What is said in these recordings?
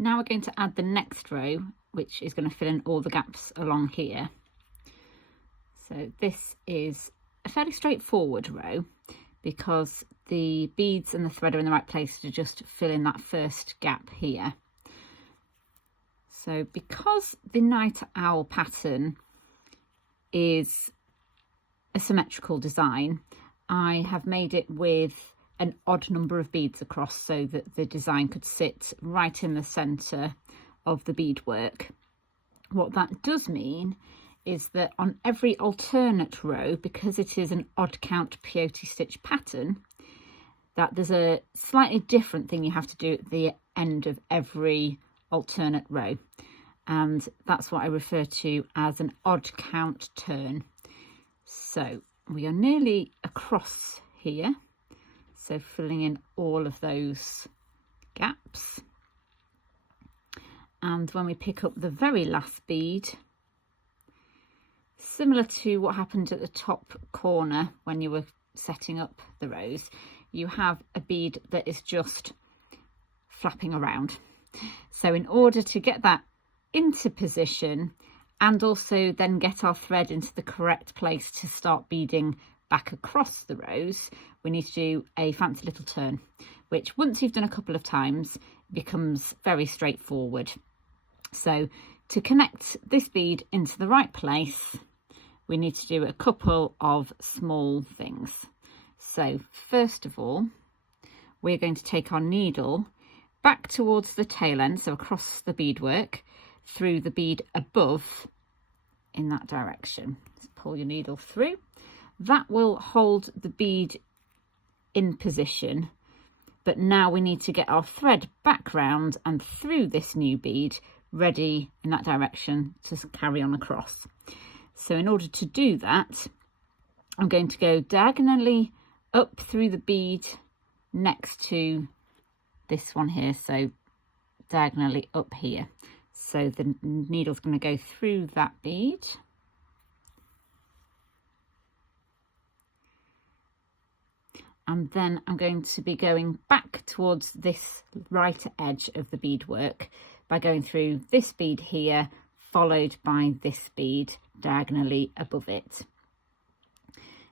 Now we're going to add the next row, which is going to fill in all the gaps along here. So this is a fairly straightforward row because the beads and the thread are in the right place to just fill in that first gap here. So because the night owl pattern is a symmetrical design, I have made it with an odd number of beads across so that the design could sit right in the centre of the beadwork. What that does mean is that on every alternate row, because it is an odd count peyote stitch pattern, that there's a slightly different thing you have to do at the end of every alternate row, and that's what I refer to as an odd count turn. So we are nearly across here, so filling in all of those gaps, and when we pick up the very last bead, similar to what happened at the top corner when you were setting up the rows, you have a bead that is just flapping around. So in order to get that into position and also then get our thread into the correct place to start beading back across the rows, we need to do a fancy little turn, which once you've done a couple of times becomes very straightforward. So to connect this bead into the right place, we need to do a couple of small things. So first of all, we're going to take our needle back towards the tail end, so across the beadwork, through the bead above in that direction. Just pull your needle through. That will hold the bead in position, but now we need to get our thread back round and through this new bead, ready in that direction to carry on across. So in order to do that, I'm going to go diagonally up through the bead next to this one here, so diagonally up here. So the needle's going to go through that bead. And then I'm going to be going back towards this right edge of the beadwork by going through this bead here, followed by this bead diagonally above it.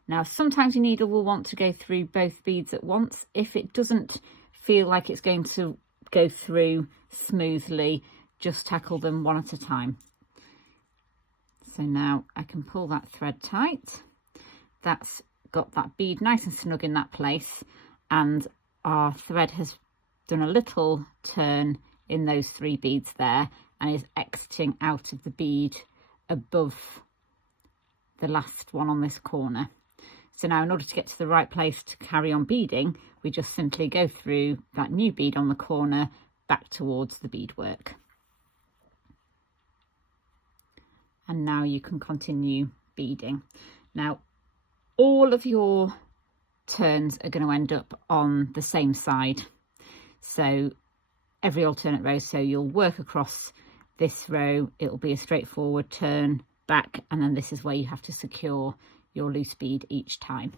Now, sometimes your needle will want to go through both beads at once. If it doesn't feel like it's going to go through smoothly, just tackle them one at a time. So now I can pull that thread tight. That's got that bead nice and snug in that place, and our thread has done a little turn in those three beads there and is exiting out of the bead above the last one on this corner. So now in order to get to the right place to carry on beading, we just simply go through that new bead on the corner back towards the beadwork. And now you can continue beading. Now, all of your turns are going to end up on the same side. So every alternate row, so you'll work across this row, it'll be a straightforward turn back, and then this is where you have to secure your loose bead each time.